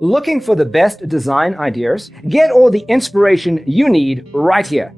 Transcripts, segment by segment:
Looking for the best design ideas? Get all the inspiration you need right here.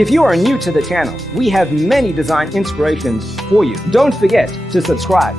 If you are new to the channel, we have many design inspirations for you. Don't forget to subscribe.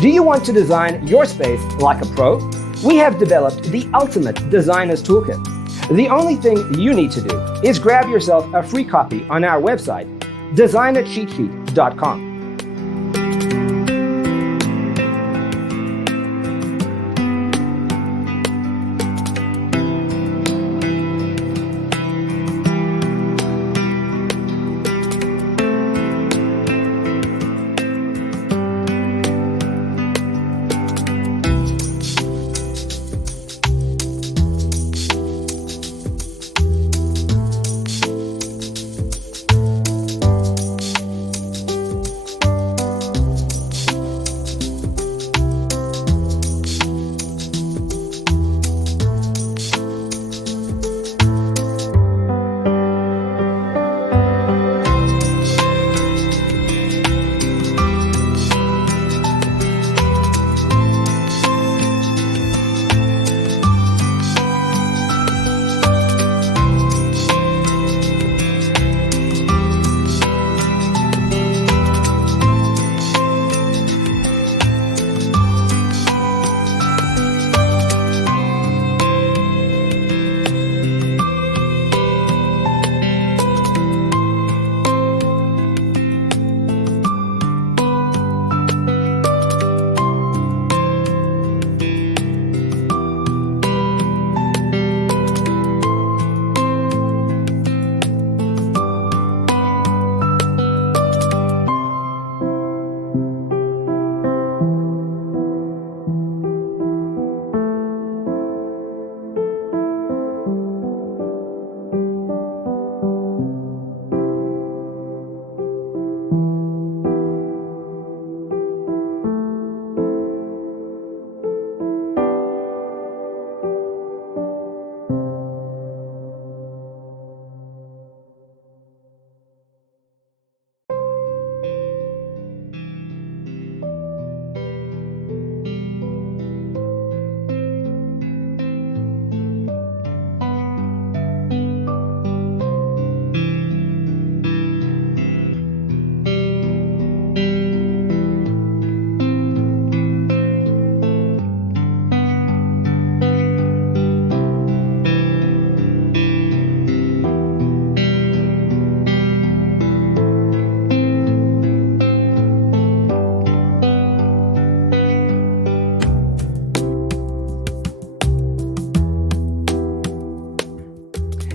Do you want to design your space like a pro? We have developed the ultimate designer's toolkit. The only thing you need to do is grab yourself a free copy on our website, designercheatsheet.com.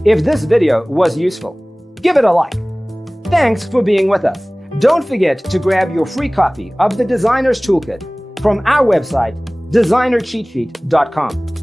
If this video was useful, give it a like. Thanks for being with us. Don't forget to grab your free copy of the Designer's Toolkit from our website, designercheatsheet.com.